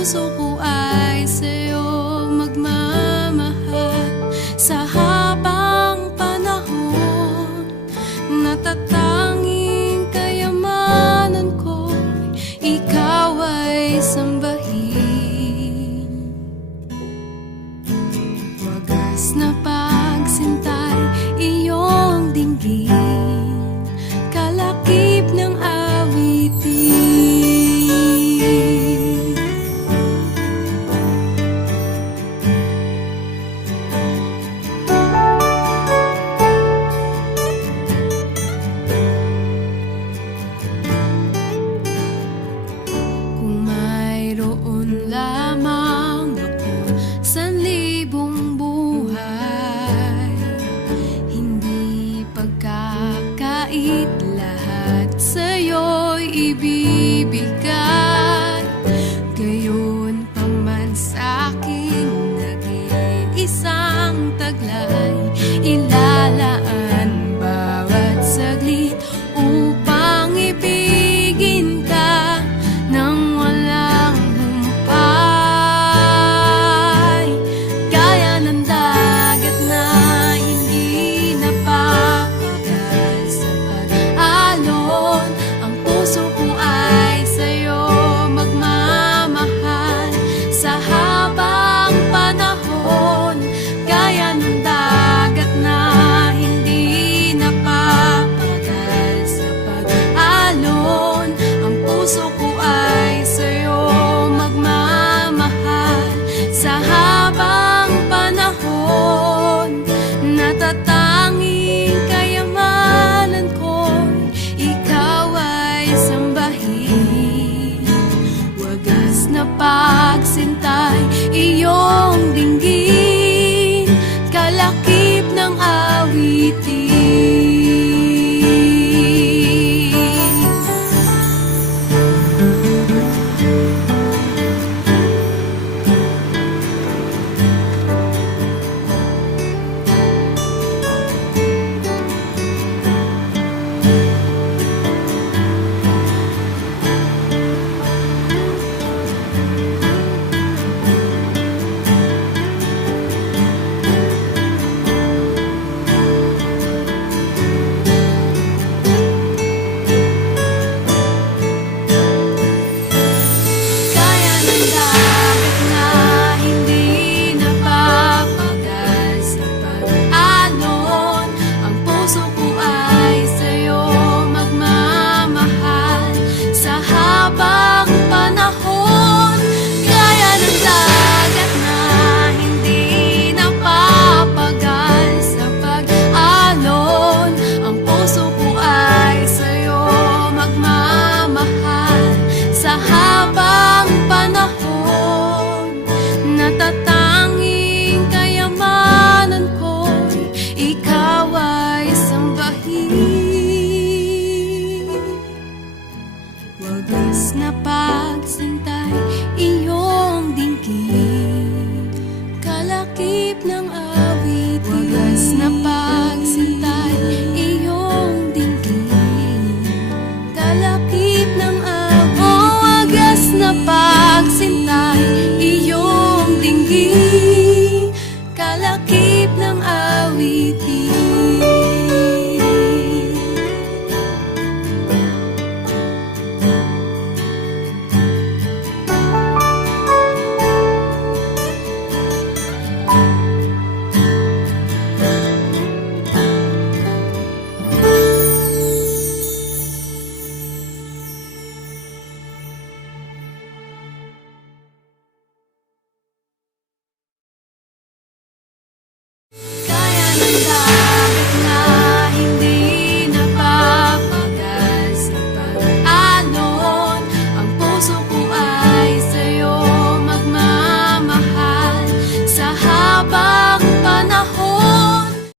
puso ko ay sa'yo magmamahal. Sa habang panahon, natatanging kayamanan ko, ikaw ay sambahin. Wagas na pagsintay, iyong dinggin, kalakip ng awitin. Kung mayroon lamang ako sanlibong buhay, hindi pagkakait, lahat sa'yo'y ibibigay. Gayon pa man sa'king nag-iisang taglay, ilalaan bawat saglit upang ibigin ka nang walang humpay. Gaya ng dagat na hindi napapagal sa pag-alon, ang puso ko ay sa'yo magmamahal. Sa habang panahon, gaya ng dagat na hindi napapagal sa pag-alon, ang puso ko ay sa'yo magmamahal. Sa habang panahon, natatanging kayamanan ko, ikaw ay sambahin. Wagas na pagsintay, iyong dinggin, kalakip ng awitin. Gaya ng dagat na hindi napapagal sa pag-alon, ang puso ko ay sa'yo magmamahal. Sa habang panahon, gaya ng dagat na hindi napapagal sa pag-alon, ang puso ko ay sa'yo magmamahal. Sa habang panahon, natatanging kayamanan ko, ikaw ay sambahin. Wagas na pagsintay, iyong dinggin, kalakip ng awitin. Wagas na pagsintay, iyong dinggin, kalakip ng awitin. Oh, wagas na pagsintay,